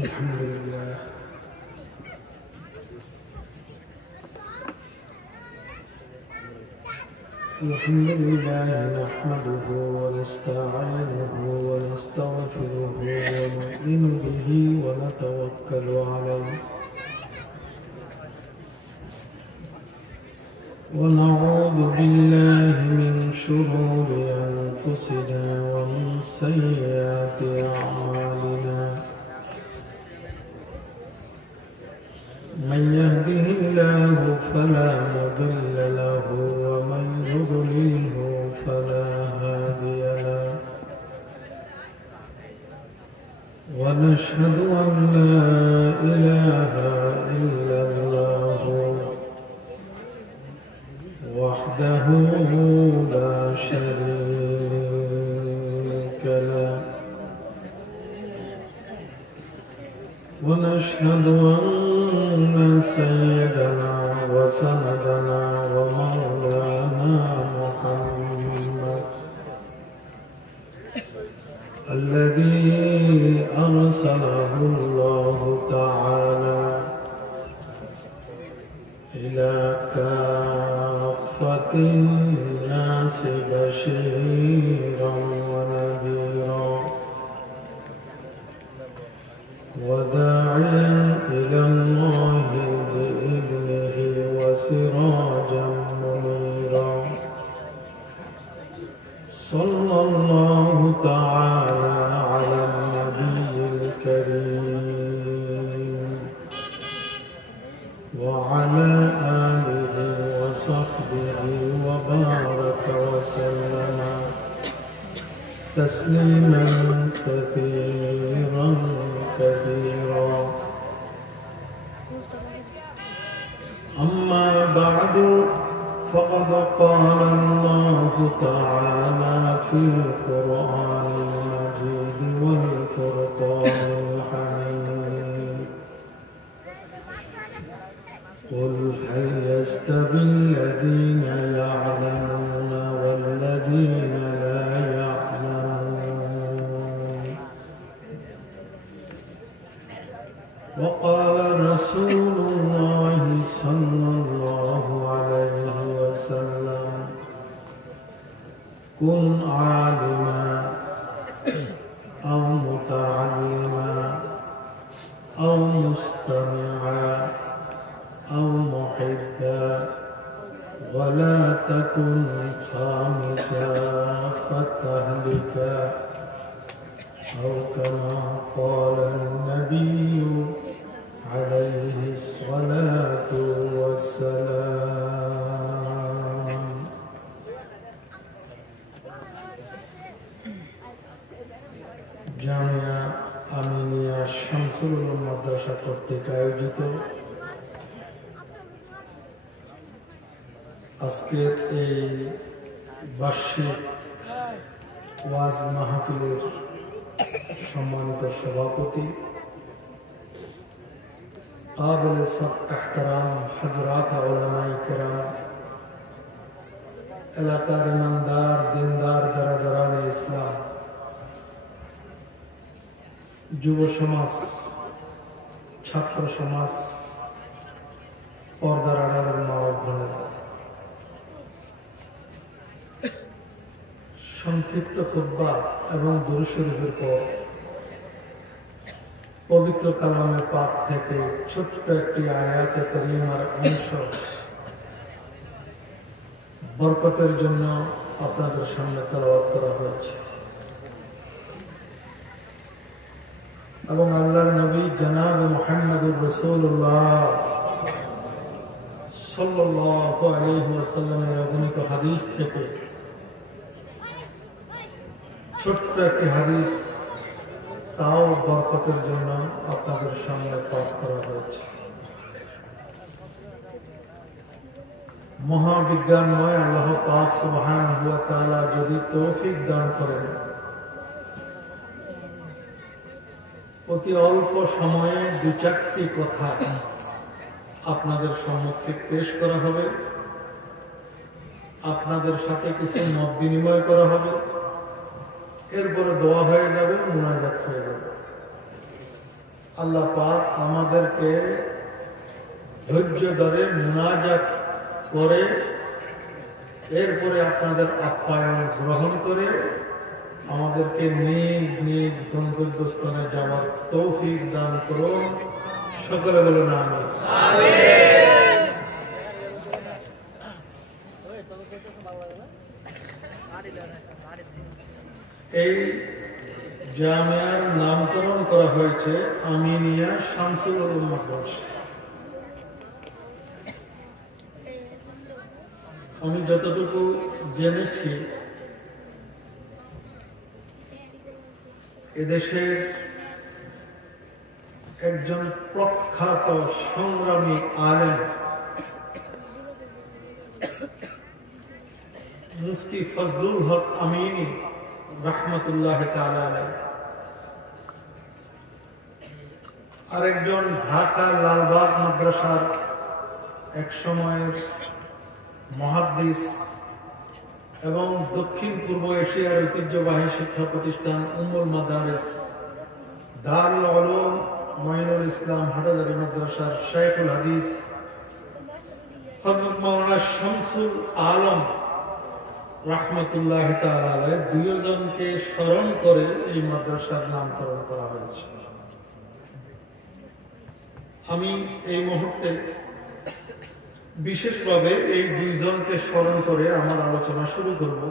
الحمد لله نحمده ونستعينه ونستغفره ونؤمن به ونتوكل عليه ونعوذ بالله من شرور أنفسنا ومن سيئات أعمالنا من يهده الله فلا مضل له ومن يضلله فلا هادي له ونشهد أن لا إله إلا الله وحده لا شريك له ونشهد أن سيدنا وسندنا ومولانا محمد الذي أرسله الله تعالى إلى كافة الناس بشيرا ونذيرا وداعيا إلى الله بإذنه وسراجا منيرا صلى الله تعالى على النبي الكريم وعلى آله وصحبه وبارك وسلم تسليما كثيرا كثيرا أما بعد فقد قال الله تعالى في القرآن المجيد والفرقان الحميد قل هل يستوي الذين يعلمون والذين لا يعلمون وقال رسول الله صلى الله عليه وسلم كن عالما أو متعلما أو مستمعا أو محبا ولا تكن خامسا فتهلكا أو كما قال النبي عليه الصلاة والسلام জামিয়া আমিনিয়া শামসুল উলুম মাদ্রাসা কর্তৃক আয়োজিত আজকের এই বার্ষিক ওয়াজ মাহফিলের সম্মানিত সভাপতি কাবিল সব এহতরাম হযরত উলামায়ে কেরাম এলাকার ইমানদার দিনদার দরদারানে ইসলাম যুব সমাজ ছাত্র সমাজ পর্দার আড়ালের মা ও বোনেরা সংক্ষিপ্ত খুতবা এবং দুরূদ শরীফের পর পবিত্র কালামে পাক থেকে ছোট্ট একটি আয়াতে কারিমার অংশ বরকতের জন্য আপনাদের সামনে তেলাওয়াত করা হয়েছে এবং আল্লাহর নবী জনাব মুহাম্মদুর রাসূলুল্লাহ সাল্লাল্লাহু আলাইহি ওয়াসাল্লামের অগণিত হাদিস থেকে ছোট্ট একটি হাদিস তাও বরকতের জন্য আপনাদের সামনে পাঠ করা হয়েছে মহাবিজ্ঞানময় আল্লাহ পাক সুবহানাহু ওয়া তাআলা যদি তৌফিক দান করেন অতি অল্প সময়ে দু চারটি কথা আপনাদের সম্মুখে পেশ করা হবে আপনাদের সাথে কিছু মত বিনিময় করা হবে এরপরে দোয়া হয়ে যাবে মুনাজাত হয়ে যাবে আল্লাহ পাক আমাদেরকে ধৈর্য ধরে মুনাজাত করে এরপরে আপনাদের আপ্যায়ন গ্রহণ করে আমাদেরকে নিজ নিজ গন্তব্যস্থানে যাওয়ার তৌফিক দান করুন। সকলে বলুন আমিন। এই জামিয়ার নামকরণ করা হয়েছে আমিনিয়া শামসুল উলুম মাদ্রাসা। আমি যতটুকু জেনেছি এদেশের একজন প্রখ্যাত সংগ্রামী আলেম মুফতি ফজলুল হক আমিনী রাহমাতুল্লাহ তাআলা আলাইহি, আরেকজন ঢাকা লালবাগ মাদ্রাসার এক সময়ের মুহাদ্দিস এবং দক্ষিণ পূর্ব এশিয়ার ঐতিহ্যবাহী শিক্ষা প্রতিষ্ঠান উম্মুল মাদারিস দারুল উলুম মঈনুল ইসলাম হাটাজারি মাদ্রাসার শাইখুল হাদিস হযরত মাওলানা শামসুল আলম রাহমাতুল্লাহ তাআলা আলাইহি দুইজনকে স্মরণ করে এই মাদ্রাসার নামকরণ করা হয়েছে। আমি এই মুহূর্তে বিশেষভাবে এই দুইজনকে স্মরণ করে আমার আলোচনা শুরু করব।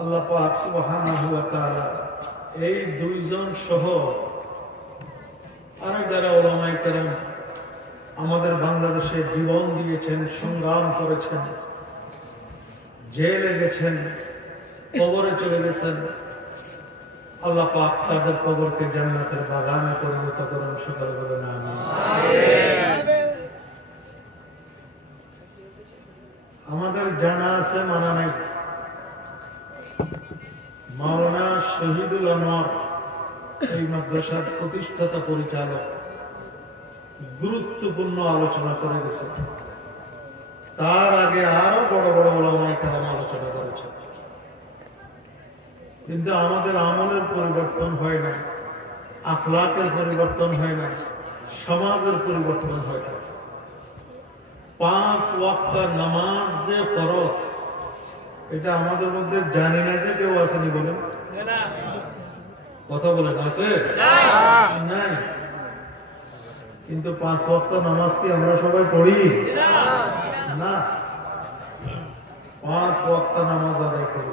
আল্লাহ পাক সুবহানাহু ওয়া তাআলা এই দুইজন সহ আর যারা উলামায়ে কেরাম আমাদের বাংলাদেশে জীবন দিয়েছেন, সংগ্রাম করেছেন, জেলে গেছেন, কবরে চলে গেছেন, আল্লাহ পাক তাদের কবরকে জান্নাতের বাগানে পরিণত করুন। সকলে বলেন আমিন। আমাদের জানা আছে, মানা নাই, মাওলানা শহীদুল আনোয়ার এই মাদ্রাসার প্রতিষ্ঠাতা পরিচালক গুরুত্বপূর্ণ আলোচনা করে গেছে। তার আগে আরো বড় বড় ওলামায়ে কেরাম আলোচনা করেছে, কিন্তু আমাদের আমলের পরিবর্তন হয় না, আখলাকের পরিবর্তন হয় না, সমাজের পরিবর্তন হয় না। 5 ওয়াক্ত নামাজ যে ফরজ, এটা আমাদের মধ্যে জানি না যে কেউ আসেনি বলেন, কথা বলেন আছে নাই? কিন্তু 5 ওয়াক্ত নামাজ কি আমরা সবাই পড়ি না? 5 ওয়াক্ত নামাজ আদায় করি।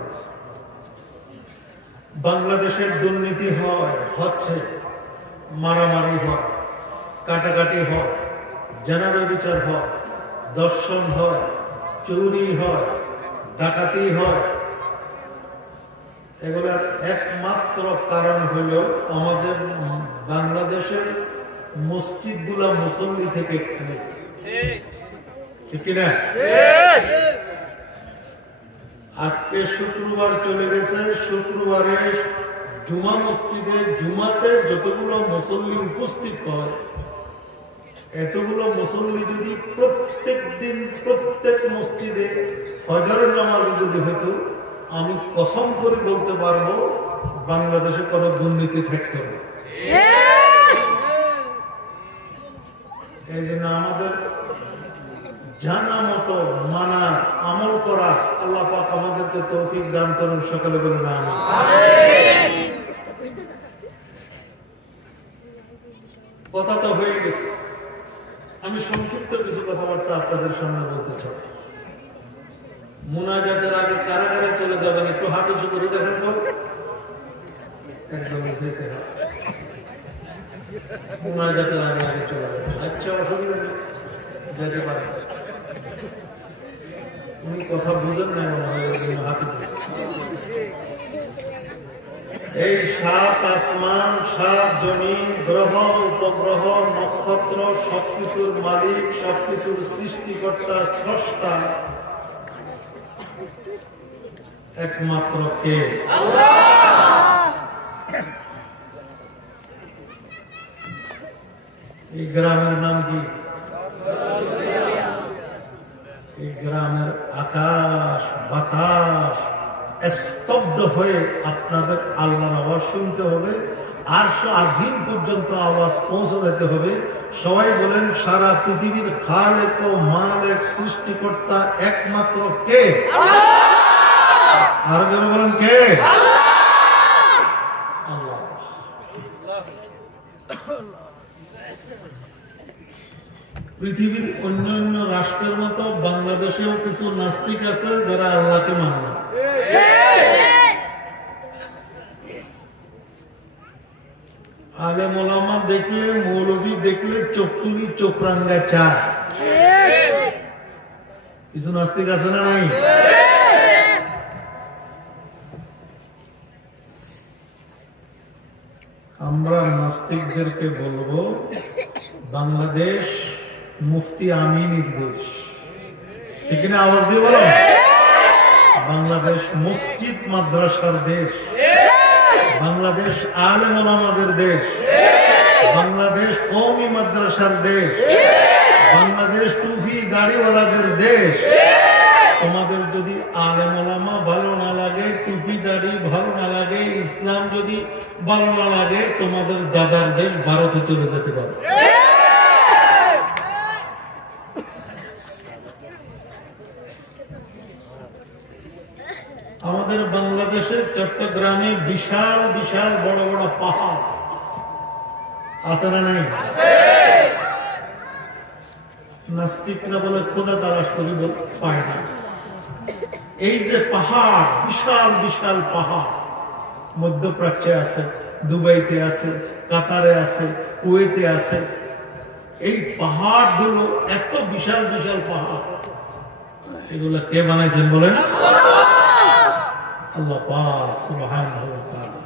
বাংলাদেশের দুর্নীতি হয়, হচ্ছে, মারামারি হয়, কাটাকাটি হয়, জেনারে বিচার হয়, দর্শন হয়, চুরি হয়, ডাকাতি হয়। এগুলার একমাত্র কারণ হল আমাদের বাংলাদেশের মসজিদগুলা মুসল্লি থেকে খালি, ঠিক না? আজকে শুক্রবার চলে গেছে, শুক্রবারে জুমা মসজিদে জুমাতে যতগুলো মুসল্লি উপস্থিত হয়, এতগুলো মুসল্লি যদি প্রত্যেক দিন প্রত্যেক মসজিদে ফজরের নামাজ যদি হতো, আমি কসম করে বলতে পারবো বাংলাদেশে কোনো দুর্নীতি থাকতো না। এই জন্য আমাদের জানা মতো মানা, আমল করা আল্লাহ পাক আমাদেরকে তৌফিক দান করুন। সকালে বলে দান। কথা তো হয়ে গেছে, আমি সংক্ষিপ্ত কিছু কথাবার্তা আপনাদের সামনে বলতে চাই। মুনাজাতের আগে কারাগারে চলে যাবেন, একটু হাত উঁচু করে দেখেন তো। একদম মুনাজাতের আগে আগে চলে যাবেন। আচ্ছা, অসুবিধা নেই, যেতে পারেন। উনি কথা বুঝেন না মনে হয়, হাতে এই 7 আসমান, 7 জমিন, গ্রহ, উপগ্রহ, নক্ষত্র, সবকিছুর মালিক, সবকিছুর সৃষ্টিকর্তা, স্রষ্টা একমাত্র কে? এই গ্রামের নাম কি? এই গ্রামের আকাশ বাতাস স্তব্ধ হয়ে আপনাদের আল্লাহর আওয়াজ শুনতে হবে, আরশ আজিম পর্যন্ত আওয়াজ পৌঁছে যেতে হবে। সবাই বলেন সারা পৃথিবীর খালেক ও মালিক সৃষ্টিকর্তা একমাত্র কে? আর যারা বলেন কে? আল্লাহ। পৃথিবীর অন্যান্য রাষ্ট্রের মতো বাংলাদেশেও কিছু নাস্তিক আছে যারা আল্লাহকে মানে না। আলেম ওলামা দেখলে, মৌলবী দেখলে চোখ তুলি, চোখ রাঙ্গা চায়। কিছু নাস্তিক আছে না নাই? আমরা নাস্তিকদেরকে বলবো বাংলাদেশ মুফতি আমিনের দেশ, ঠিক না? আওয়াজ দিয়ে বলো। বাংলাদেশ মসজিদ মাদ্রাসার দেশ, বাংলাদেশ আলেম ওলামাদের দেশ, বাংলাদেশ কওমি মাদ্রাসার দেশ, বাংলাদেশ টুফি দাড়িওয়ালাদের দেশ। তোমাদের যদি আলেম ওলামা ভালো না লাগে, টুপি দাড়ি ভালো না লাগে, ইসলাম যদি ভালো না লাগে, তোমাদের দাদার দেশ ভারতে চলে যেতে পারে। আমাদের বাংলাদেশের চট্টগ্রামে বিশাল বিশাল বড় বড় পাহাড় আছে না নাই? নাস্তিকরা বলে খোদা তালাশ করি, পায় না। এই যে পাহাড়, বিশাল বিশাল পাহাড়, মধ্যপ্রাচ্যে আছে, দুবাইতে আছে, কাতারে আছে, কুয়েতে আছে। এই পাহাড় গুলো এত বিশাল বিশাল পাহাড়, এগুলা কে বানাইছেন বলেন? আল্লাহ পাক সুবহানাহু ওয়া তাআলা।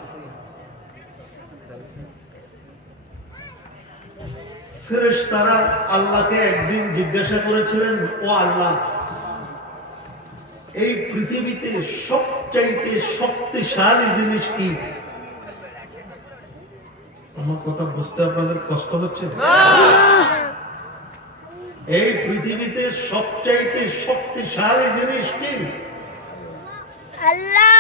ফেরেশতারা আল্লাহকে একদিন জিজ্ঞাসা করেছিলেন, ও আল্লাহ, এই পৃথিবীতে সবচাইতে শক্তিশালী জিনিস কি? আমার কথা বুঝতে আপনাদের কষ্ট হচ্ছে? এই পৃথিবীতে সবচাইতে শক্তিশালী জিনিস কি? আল্লাহ।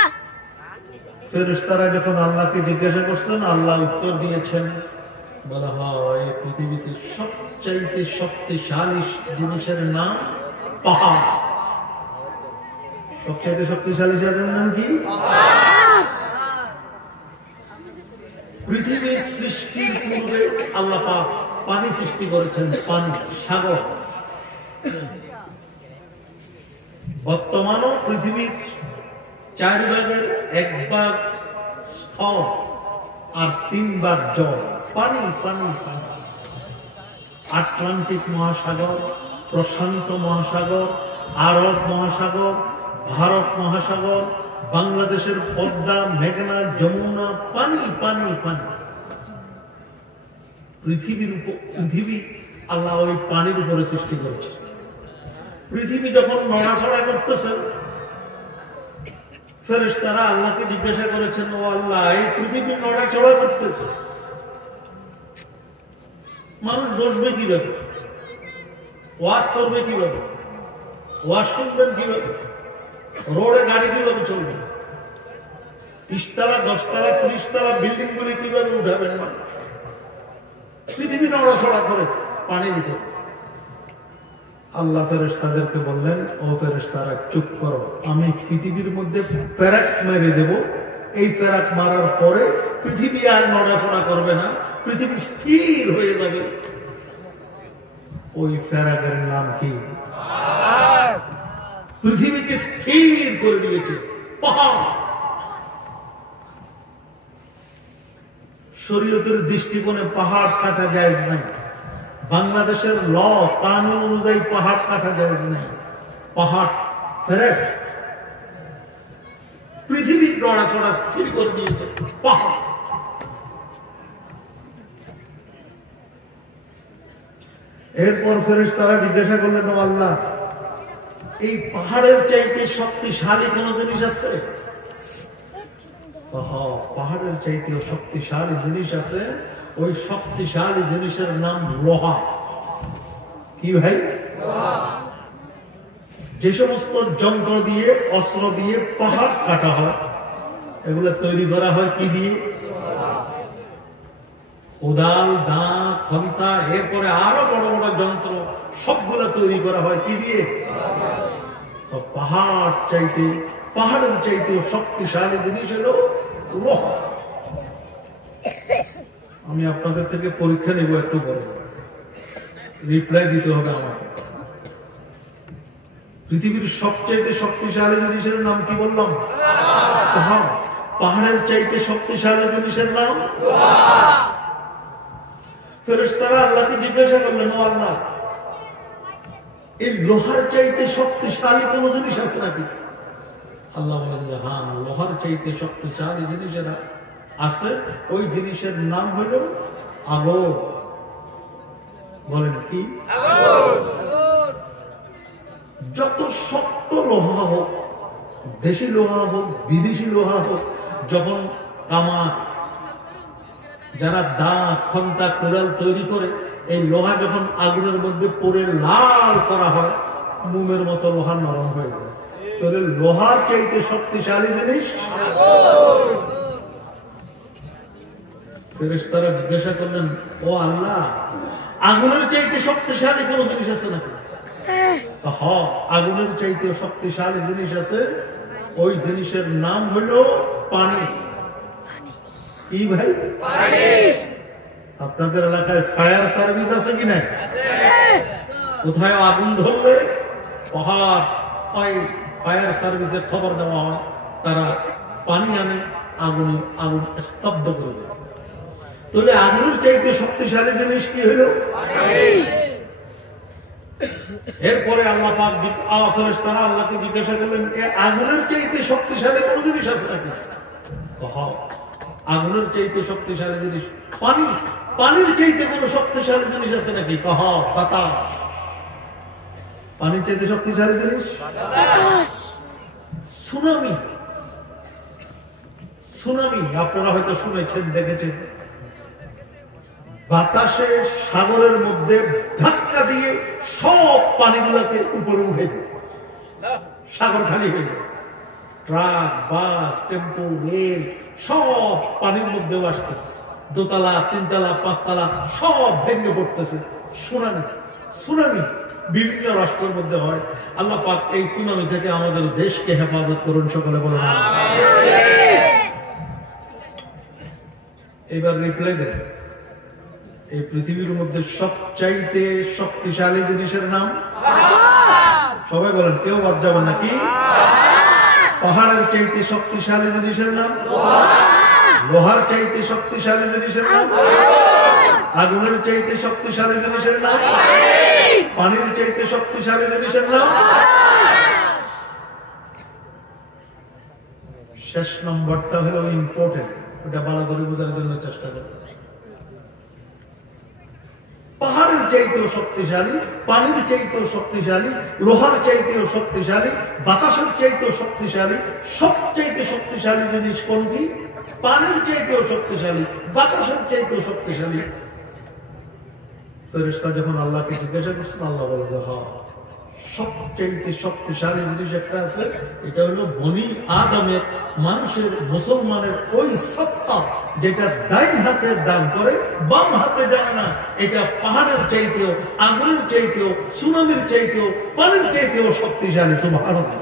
ফেরেশতারা যখন আল্লাহকে জিজ্ঞাসা করছেন, আল্লাহ উত্তর দিয়েছেন, বলা হয় এই পৃথিবীতে সবচাইতে শক্তিশালী জিনিসের নাম পাহাড়। সবচাইতে শক্তিশালী জিনিসের নাম কি? পৃথিবীর সৃষ্টির পূর্বে আল্লাহ পাক পানি সৃষ্টি করেছেন, পানি, সাগর। বর্তমানও পৃথিবীর 4 ভাগের 1 ভাগ স্থল আর 3 ভাগ জল, পানি পানি পানি। আটলান্টিক মহাসাগর, প্রশান্ত মহাসাগর, আরব মহাসাগর, ভারত মহাসাগর, বাংলাদেশের পদ্মা, মেঘনা, যমুনা, পানি পানি পানি। পৃথিবী আল্লাহ ওই পানির উপরে সৃষ্টি করেছে। পৃথিবী যখন নড়াচড়া করতেছে, ফেরেশতারা আল্লাহকে জিজ্ঞাসা করেছেন, ও আল্লাহ, এই পৃথিবী নড়াচড়া করতেছে, মানুষ বসবে কিভাবে, ওয়াজ করবে কিভাবে, ওয়াজ শুনবেন কিভাবে, রোডে গাড়ি কিভাবে চলবে, 20 তলা 10 তলা 30 তলা বিল্ডিং গুলি কিভাবে উঠাবেন মানুষ? পৃথিবী নড়াচড়া করে পানির উপর। আল্লাহ ফেরেশতাদেরকে বললেন, ও ফেরেশতারা চুপ করো, আমি পৃথিবীর মধ্যে প্যারাক মেরে দেব। এই প্যারাক মারার পরে পৃথিবী আর নড়াচড়া করবে না, পৃথিবী স্থির হয়ে যাবে। ওই প্যারাকের নাম কি? পৃথিবীকে স্থির করে দিয়েছে পাহাড়। শরীয়তের দৃষ্টিকোণে পাহাড় কাটা জায়েজ নাই। বাংলাদেশের ল কানুন অনুযায়ী পাহাড় কাটা জায়েজ নাই। পাহাড় ফেরেক পৃথিবীর নড়াচড়া স্থির করে দিয়েছে পাহাড়। এরপর ফেরেশতারা জিজ্ঞাসা করলেন, ও আল্লাহ, এই পাহাড়ের চাইতে শক্তিশালী কোন জিনিস আছে? পাহাড়ের চাইতেও শক্তিশালী জিনিস আছে। ওই শক্তিশালী জিনিসের নাম লোহা। কি ভাই? যে সমস্ত যন্ত্র দিয়ে, অস্ত্র দিয়ে পাহাড় কাটা হয়, এগুলো তৈরি করা হয় কি দিয়ে? কোদাল, দা, খন্তা, এরপরে আরো বড় বড় যন্ত্র সবগুলো তৈরি করা হয় কি দিয়ে? পাহাড়ের চাইতে শক্তিশালী জিনিস হলো লোহা। আমি আপনাদের থেকে পরীক্ষা নেব, একটু বড় রিপ্লাই দিতে হবে আমাকে। পৃথিবীর সবচেয়ে শক্তিশালী জিনিসের নাম কি বললাম? পাহাড়ের চাইতে শক্তিশালী জিনিসের নাম ফেরেশতারা আল্লাহকে জিজ্ঞাসা করলেন, ও আল্লাহ, এই লোহার চাইতে শক্তিশালী কোন জিনিস আছে নাকি? আল্লাহ বলেন যে হ্যাঁ, লোহার চাইতে শক্তিশালী জিনিসেরা আছে। ওই জিনিসের নাম হল আগুন। বলেন কি? যত শক্ত লোহা হোক, দেশি লোহা হোক, বিদেশি লোহা হোক, যখন কামার যারা দা, খন্তা, কোদাল তৈরি করে, এই লোহা যখন আগুনের মধ্যে পড়ে লাল করা হয়, মোমের মতো লোহা নরম হয়ে যায়। তাহলে লোহার চাইতে শক্তিশালী জিনিস। ফেরেশতারা জিজ্ঞাসা করলেন, ও আল্লাহ, আগুনের চাইতে শক্তিশালী কোন জিনিস আছে নাকি? আগুনের চাইতে শক্তিশালী জিনিস আছে। ওই জিনিসের নাম হলো পানি। কি ভাই? আপনাদের এলাকায় ফায়ার সার্ভিস আছে কি না? কোথায় আগুন ধরলে ফায়ার সার্ভিসের খবর দেওয়া হয়, তারা পানি আনে, আগুন স্তব্ধ করে দেয়। তাহলে আগুনের চাইতে শক্তিশালী জিনিস কি হলো? এরপরে আল্লাহ পাক ফেরেশতারা আল্লাহকে জিজ্ঞাসা করলেন, আগুনের চাইতে শক্তিশালী কোন জিনিস আছে নাকি? আগুনের চাইতে শক্তিশালী জিনিস পানি। পানির চাইতে কোন শক্তিশালী জিনিস আছে নাকি? বাতাস। পানির চাইতে শক্তিশালী জিনিস সুনামি। সুনামি আপনারা হয়তো শুনেছেন, দেখেছেন। বাতাসে সাগরের মধ্যে ধাক্কা দিয়ে সব পানিগুলোকে উপরে উঠে যায়, সাগর খালি হয়ে যায়। ট্রাক, বাস, টেম্পো, রেল সব পানির মধ্যে আসতেছে। দোতলা, তিনতলা, পাঁচতলা সব ভেঙে পড়তেছে। সুনামি। সুনামি বিভিন্ন রাষ্ট্রের মধ্যে হয়। আল্লাহ পাক এই সুনামি থেকে আমাদের দেশকে হেফাজত করুন, সকলে বলুন। এবার রিপ্লাই দেন, এই পৃথিবীর মধ্যে সবচাইতে শক্তিশালী জিনিসের নাম? সবাই বলেন, কেউ বাদ যাবেন নাকি? পাহাড়ের চাইতে শক্তিশালী জিনিসের নাম? লোহার চাইতে শক্তিশালী জিনিসের নাম? আগুনের চাইতে শক্তিশালী জিনিসের নাম? পানির চাইতে শক্তিশালী জিনিসের নাম? শেষ নম্বরটা হলো ইম্পর্টেন্ট, ওটা ভালো করে বোঝার জন্য চেষ্টা করতে। পাহাড়ের চাইতেও শক্তিশালী, পানির চাইতেও শক্তিশালী, লোহার চাইতেও শক্তিশালী, বাতাসের চাইতেও শক্তিশালী। সবচাইতে শক্তিশালী জিনিস কোনটি? পানির চাইতেও শক্তিশালী, বাতাসের চাইতেও শক্তিশালী। ফেরেশতা যখন আল্লাহকে জিজ্ঞাসা করছেন, আল্লাহ বলে যে হ্যাঁ, সবচাইতে শক্তিশালী জিনিস একটা আছে। এটা হলো বনি আদমের, মানুষের, মুসলমানের ওই সত্তা যেটা ডাইন হাতে দান করে, বাম হাতে যায় না। এটা পাহাড়ের চাইতেও, আগুনের চাইতেও, সুনামির চাইতেও, পানির চাইতেও শক্তিশালী। সুবহানাল্লাহ।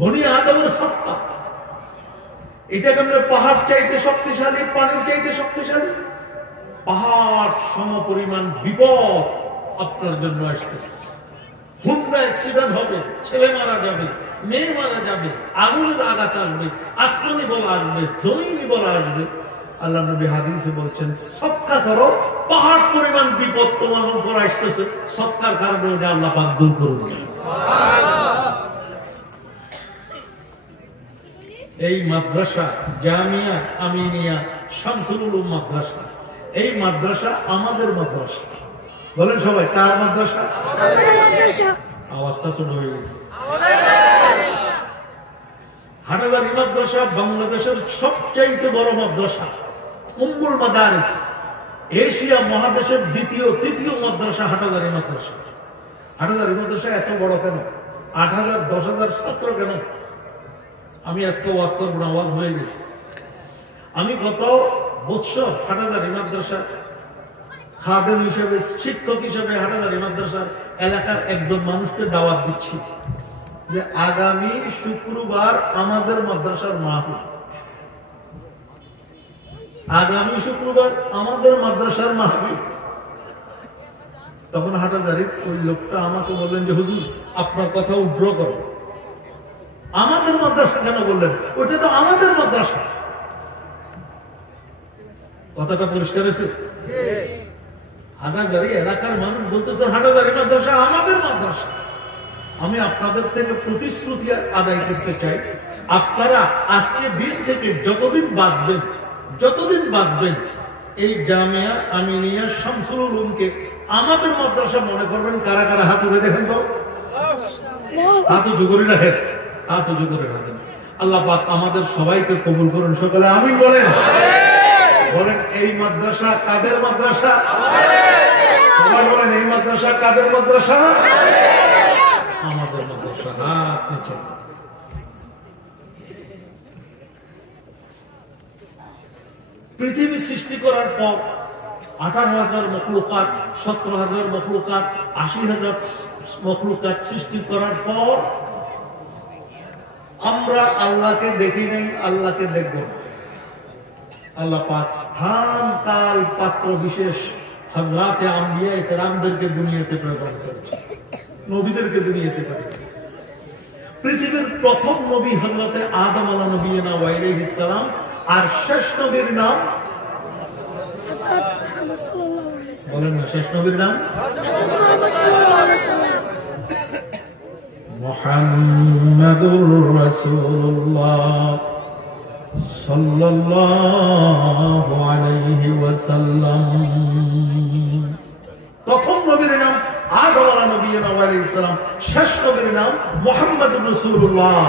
বনি আদমের সত্তা এটা কেমন? পাহাড় চাইতে শক্তিশালী, পানির চাইতে শক্তিশালী। পাহাড় সম পরিমাণ বিপদ আপনার জন্য আসতেছে। হুন্ডা অ্যাক্সিডেন্ট হবে, ছেলে মারা যাবে, মেয়ে মারা যাবে, আগুনের আঘাত আসবে, আসমানি বলা আসবে, জমিনি বলা আসবে। আল্লাহ নবী হাদিসে বলছেন, সৎকার করো, পাহাড় পরিমাণ বিপদ তোমার উপর আসতেছে, সৎকার কারণে ওটা আল্লাহ পাক দূর করে দিবেন। এই মাদ্রাসা জামিয়া আমিনিয়া শামসুল উলুম মাদ্রাসা, এই মাদ্রাসা আমাদের মাদ্রাসা। বলেন সবাই, কার মাদ্রাসা? আওয়াজটা ছোট হয়ে গেছে। হাটাজারি মাদ্রাসা বাংলাদেশের সবচাইতে বড় মাদ্রাসা, উম্মুল মাদারিস। এশিয়া মহাদেশের দ্বিতীয়, তৃতীয় মাদ্রাসা হাটাজারি মাদ্রাসা। হাটাজারি মাদ্রাসা এত বড় কেন? 8,000, 10,000 ছাত্র কেন? আমি আজকে ওয়াজ করবো না, ওয়াজ হয়ে গেছে। আমি গত বছর হাটাজারি মাদ্রাসা খাদেম হিসেবে, শিক্ষক হিসেবে হাটাজারি মাদ্রাসার এলাকার একজন মানুষকে দাওয়াত দিচ্ছি যে আগামী শুক্রবার আমাদের মাদ্রাসার মাহফিল, আগামী শুক্রবার আমাদের মাদ্রাসার মাহফিল। তখন হাটাজারির ওই লোকটা আমাকে বললেন যে হুজুর আপনার কথা উগ্র করো, আমাদের মাদ্রাসা কেন বললেন? ওইটা তো আমাদের মাদ্রাসা। কথাটা পরিষ্কার হয়েছে? হাটাজারি এলাকার মানুষ বলতেছে হাটাজারি মাদ্রাসা আমাদের মাদ্রাসা। আমি আপনাদের থেকে প্রতিশ্রুতি আদায় করতে চাই, আপনারা আজকে দিন থেকে যতদিন বাঁচবেন এই জামিয়া আমিনিয়া শামসুল উলুমকে আমাদের মাদ্রাসা মনে করবেন। কারা কারা হাত উঠে দেখেন তো, হাত উঁচু করে রাখেন, হাত উঁচু করে রাখেন। আল্লাহ পাক আমাদের সবাইকে কবুল করুন, সকলে আমিন বলেন। বলেন এই মাদ্রাসা কাদের মাদ্রাসা? সবাই বলেন এই মাদ্রাসা কাদের মাদ্রাসা? আমাদের মাদ্রাসা। হাত নিচে। পৃথিবী সৃষ্টি করার পর 18,000 মখলুকাত, 17,000 মখলুকাত, 80,000 মখলুকাত সৃষ্টি করার পর আমরা আল্লাহকে দেখি নাই, আল্লাহকে দেখব না। আল্লাহ পাক স্থান কাল পাত্র বিশেষ হযরতে আম্বিয়া ইকরামদেরকে দুনিয়াতে প্রেরণ করেছে, নবীদেরকে দুনিয়াতে পাঠিয়েছে। পৃথিবীর প্রথম নবী হযরতে আদম আলাইহিস সালাম, আর শেষ নবীর নাম বলেন না, শেষ নবীর নাম মুহাম্মাদুর রাসূলুল্লাহ সাল্লাল্লাহু আলাইহি ওয়াসাল্লাম। প্রথম নবীর নাম আদম আলাইহিস সালাম, শেষ নবীর নাম মুহাম্মাদুর রাসূলুল্লাহ।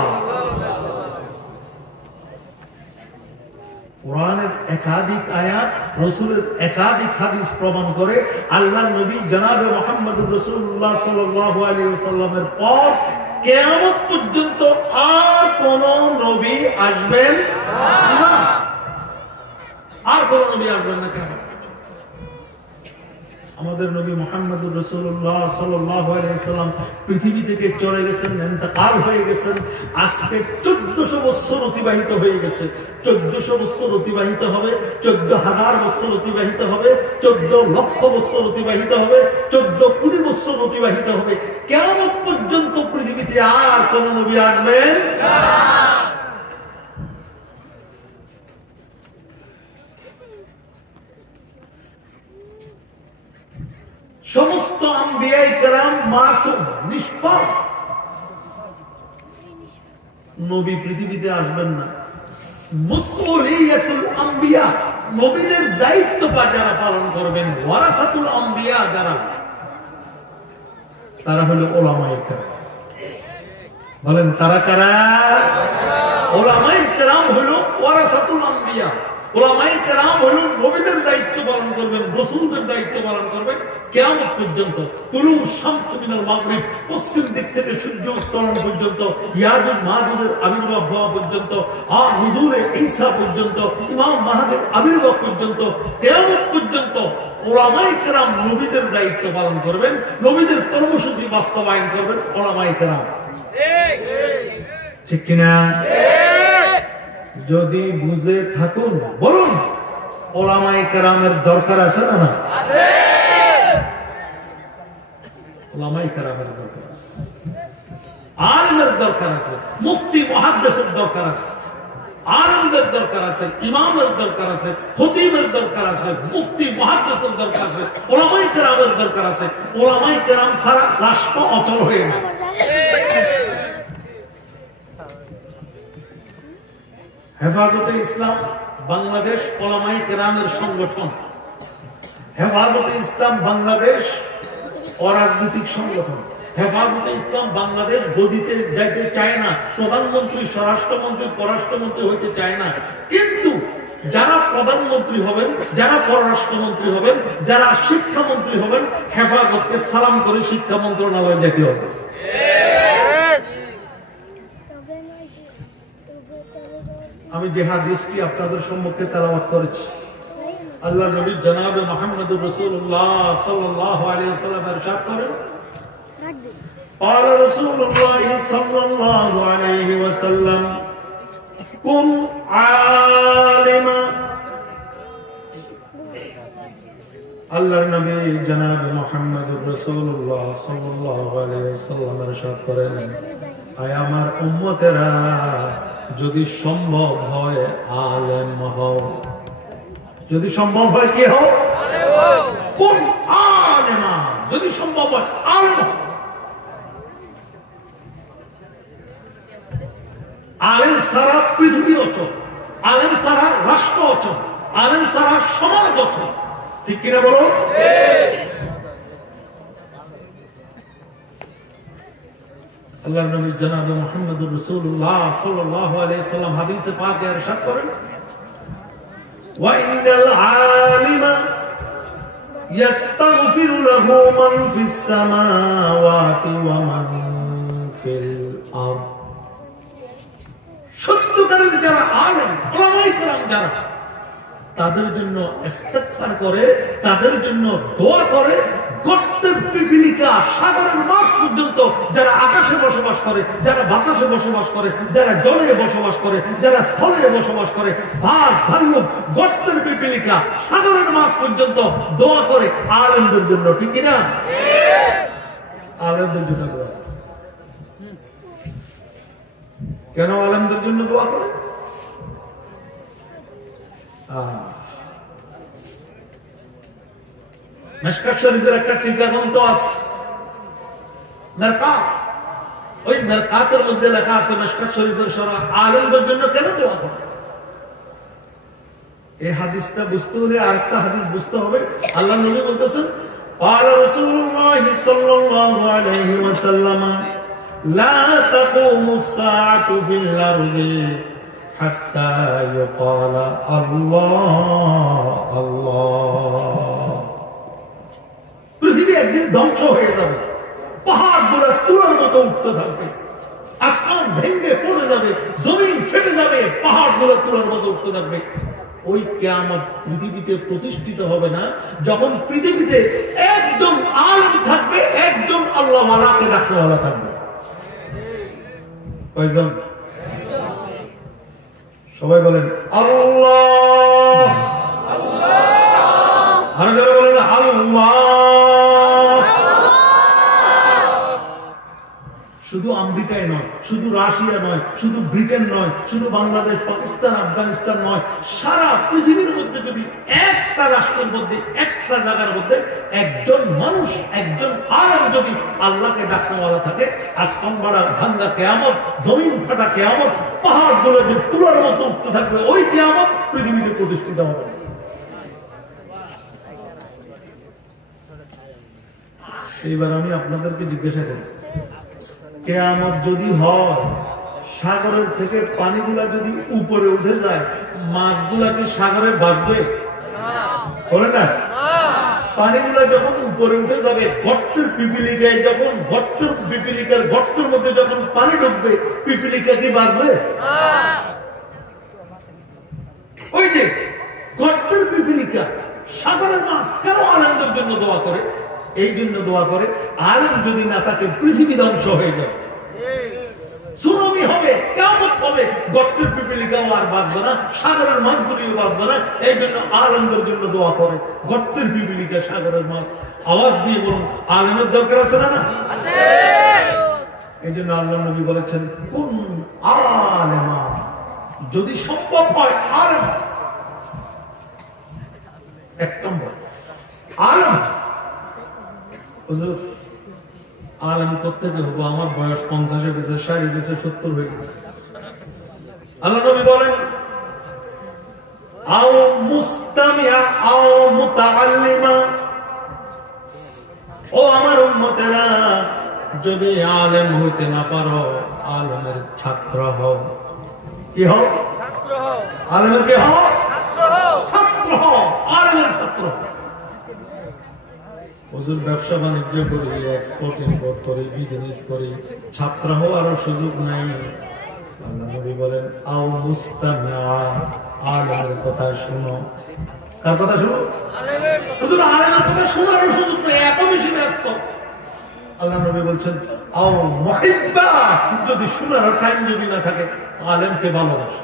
কোরআনের একাধিক আয়াত, রাসূলের একাধিক হাদিস প্রমাণ করে আল্লাহর নবী জনাবে মুহাম্মদুর রাসূলুল্লাহ সাল্লাল্লাহু আলাইহি ওয়াসাল্লামের পর কিয়ামত পর্যন্ত আর কোন নবী আসবেন না। আর কোন নবী আসবেন না। কেন? আমাদের নবী মুহাম্মদুর রাসূলুল্লাহ সাল্লাল্লাহু আলাইহি ওয়াসাল্লাম পৃথিবী থেকে চলে গেছেন, ইন্তেকাল হয়ে গেছেন। আজকে 1400 বছর অতিবাহিত হয়ে গেছে। 1400 বছর অতিবাহিত হবে, 14,000 বছর অতিবাহিত হবে, 14 লক্ষ বছর অতিবাহিত হবে, 14 কোটি বছর অতিবাহিত হবে। কিয়ামত পর্যন্ত পৃথিবীতে আর কোন নবী আসবেন না। সমস্ত আম্বিয়া ইকরাম মাসুম, নিষ্পাপ। নবী পৃথিবীতে আসবেন না। মাসউলিয়াতুল আম্বিয়া, নবীদের দায়িত্ব যারা পালন করবেন, ওয়ারাসাতুল আম্বিয়া যারা, তারা হলো উলামায়ে কেরাম। বলেন তারা কারা? উলামায়ে কেরাম হলো ওয়ারাসাতুল আম্বিয়া। উলামায়ে কেরাম হলো নবীদের দায়িত্ব পালন করবেন, রাসূলদের দায়িত্ব পালন করবেন কিয়ামত পর্যন্ত। তুলু শামসু মিনাল মাগরিব, পশ্চিম দিক থেকে সূর্য উত্তরণ পর্যন্ত, ইয়াজুজ মাজুজের আবির্ভাব হওয়া পর্যন্ত, আর হুজুরে ঈসা পর্যন্ত, ইমাম মাহদীর আবির্ভাব পর্যন্ত, কিয়ামত পর্যন্ত উলামায়ে কেরাম নবীদের দায়িত্ব পালন করবেন, নবীদের কর্মসূচি বাস্তবায়ন করবেন উলামায়ে কেরাম। ঠিক কিনা? যদি বুঝে থাকুন বলুন, উলামায়ে কেরামের দরকার আছে না? না আছে। উলামায়ে কেরামের দরকার আছে, আলেমের দরকার আছে, মুফতি মুহাদ্দিসের দরকার আছে, আলেমদের দরকার আছে, ইমামের দরকার আছে, খতিবের দরকার আছে, মুফতি মুহাদ্দিসের দরকার আছে, উলামায়ে কেরামের দরকার আছে। উলামায়ে কেরাম ছাড়া রাষ্ট্র অচল হয়ে যায়। হেফাজতে ইসলাম বাংলাদেশ উলামায়ে কেরামের সংগঠন। হেফাজতে ইসলাম বাংলাদেশ অরাজনৈতিক সংগঠন। হেফাজতে ইসলাম বাংলাদেশ গদিতে যাইতে চায় না, প্রধানমন্ত্রী, স্বরাষ্ট্রমন্ত্রী, পররাষ্ট্রমন্ত্রী হইতে চায় না। কিন্তু যারা প্রধানমন্ত্রী হবেন, যারা পররাষ্ট্রমন্ত্রী হবেন, যারা শিক্ষামন্ত্রী হবেন, হেফাজতকে সালাম করে শিক্ষা মন্ত্রণালয়ে যেতে হবে। আমি যে হাদিসটি আপনাদের সম্মুখে তেলাওয়াত করেছি, আল্লাহ নবী জনাবে মুহাম্মদুর রাসূলুল্লাহ সাল্লাল্লাহু আলাইহি ওয়াসাল্লাম ইরশাদ করেন, قال رسول الله صلى الله عليه وسلم كن عالما। আল্লাহর নবী জনাবে মুহাম্মদুর রাসূলুল্লাহ সাল্লাল্লাহু আলাইহি ওয়াসাল্লাম ইরশাদ করেন, আয় আমার উম্মতেরা, যদি সম্ভব হয় আলেম হও। যদি সম্ভব হয় কি হও? আলেম হও। কোন আলেমা, যদি সম্ভব হয় আলেম হও। আলেম সারা পৃথিবী অচল, আলেম সারা রাষ্ট্র অচল, আলেম সারা সমাজ অচল। ঠিক কিনা বলো? আল্লাহ নবী জনাব মুহাম্মদুর রাসূলুল্লাহ সাল্লাল্লাহু আলাইহি ওয়াসাল্লাম হাদিসে পাকে ইরশাদ করেন, ওয়া ইন্নাল আলিমা ইস্তাগফিরু লাহু মান ফিস সামাওয়াতি ওয়া মান ফিল আরদ। সত্যিকারের যারা আলেম, উলামায়ে কেরাম যারা, তাদের জন্য ইস্তিগফার করে, তাদের জন্য দোয়া করে, গর্তের পিপিলিকা, সাগরের মাছ পর্যন্ত, যারা আকাশে বসবাস করে, যারা বাতাসে বসবাস করে, যারা জলে বসবাস করে, যারা স্থলে বসবাস করে, বাঘ ভাল্লুক, গর্তের পিপিলিকা, সাগরের মাছ পর্যন্ত দোয়া করে আলেমদের জন্য। ঠিক কিনা? আলেমদের জন্য দোয়া। কেন আলেমদের জন্য দোয়া করে? মিশকাত শরীফের একটা টিকা গ্রন্থ আছে, মিরকাত। ওই মিরকাতের মধ্যে লেখা আছে মিশকাত শরীফের সূরা আলেমদের জন্য কেন দোয়া করে। এই হাদিসটা বুঝতে হলে আরেকটা হাদিস বুঝতে হবে। আল্লাহ নবী বলতেছেন, قال رسول الله صلى الله عليه وسلم لا تقوم الساعة في الأرض حتى يقال الله الله। পৃথিবী একদিন ধ্বংস হয়ে যাবে, পাহাড় গুলো তুলার মতো উঠতে থাকবে, আসমান ভেঙে পড়ে যাবে, জমিন ফেটে যাবে, পাহাড় গুলো তুলার মতো উঠতে থাকবে। ওই কিয়ামত পৃথিবীতে প্রতিষ্ঠিত হবে না যখন পৃথিবীতে একজন আলেম থাকবে, একজন আল্লাহওয়ালাকে ডাকওয়ালা থাকবে। কয়জন? সবাই বলেন আল্লাহ আল্লাহ। আর যারা বলেন আল্লাহ। শুধু আমেরিকায় নয়, শুধু রাশিয়া নয়, শুধু ব্রিটেন নয়, শুধু বাংলাদেশ, পাকিস্তান, আফগানিস্তান নয়, সারা পৃথিবীর মধ্যে যদি একটা রাষ্ট্রের মধ্যে, একটা জায়গার মধ্যে একজন মানুষ, একজন আলেম যদি আল্লাহকে ডাকনেওয়ালা থাকে, আসমান ভাড়া ভাঙ্গা কিয়ামত, জমিন ফাটা কিয়ামত, পাহাড় গুলো যে তুলার মতো উঠতে থাকবে, ওই কিয়ামত পৃথিবীতে প্রতিষ্ঠিত হবে। এইবার আমি আপনাদেরকে জিজ্ঞাসা করি, কিয়ামত যদি হয়, সাগরের থেকে পানিগুলা যদি উপরে উঠে যায়, মাছগুলা কি সাগরে বাঁচবে? বলে না? পানিগুলা যখন উপরে উঠে যাবে, গর্তের পিপিলিকায় যখন, গর্তের পিপিলিকার গর্তের মধ্যে যখন পানি ঢুকবে, পিপিলিকা কি বাঁচবে? ওই যে গর্তের পিপিলিকা, সাগরের মাছ কেন আলেমদের জন্য দোয়া করে? এই জন্য দোয়া করে, আলেম যদি না থাকে পৃথিবী ধ্বংস হয়ে যায়, সুনামি হবে, কিয়ামত হবে, গর্তের পিপিলিকাও আর বাঁচবে না, সাগরের মাছগুলিও বাঁচবে না। এই জন্য আলেমদের জন্য দোয়া করে। গর্তের পিপিলিকা, সাগরের মাছ, আওয়াজ দিয়ে বলুন, আলেমের দরকার আছে না? এই জন্য আল্লাহ নবী বলেছেন, কোন আলেমা, যদি সম্ভব হয় আলেম। এক নম্বর আলেম। আলেম করতে হবো, আমার বয়স 50 হয়ে গেছে, 60 গেছে, 70 হয়ে গেছে। আল্লাহ নবী বলেন, আও মুস্তামিআ আও মুতাআল্লিমা, ও আমার উম্মতেরা, যদি আলেম হইতে না পারো, আলেমের ছাত্র হও। কি হও? ছাত্র হও। আলেমের কি হও? ছাত্র হও। ছাত্র হও, আলেমের ছাত্র হও। হুজুর ব্যবসা বাণিজ্য করি, এক্সপোর্ট ইম্পোর্ট করি, বিজনেস করি, ছাত্র হওয়ারও সুযোগ নাই। আল্লাহ নবী বলেন আও মুস্তামিআ, আলেমের কথা শুনো। কার কথা শুনো? আলেমের কথা। হুজুর আলেমের কথা শোনার সুযোগ নেই, এত বেশি ব্যস্ত। আল্লাহ নবী বলছেন আও মুহিব্বা, যদি শোনার টাইম যদি না থাকে আলেমকে ভালোবাসো।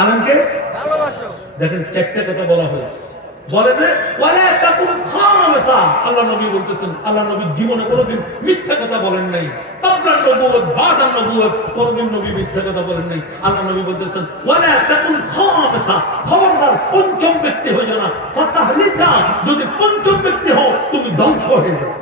আলেমকে ভালোবাসো। দেখেন চারটে কথা বলা হয়েছে, বলে যে ওয়ালা তাকুন খামিসা। আল্লাহ নবী বলতেছেন, আল্লাহ নবী জীবনে কোনোদিন মিথ্যা কথা বলেন নাই। আপনার নবুয়ত বাদার নবুয়ত কোনোদিন নবী মিথ্যা কথা বলেন নাই। আল্লাহ নবী বলতেছেন ওয়ালা তাকুন খামিসা, খবরদার পঞ্চম ব্যক্তি হইও না। ফাতাহলিকা, যদি পঞ্চম ব্যক্তি হও তুমি ধ্বংস হয়ে যাও।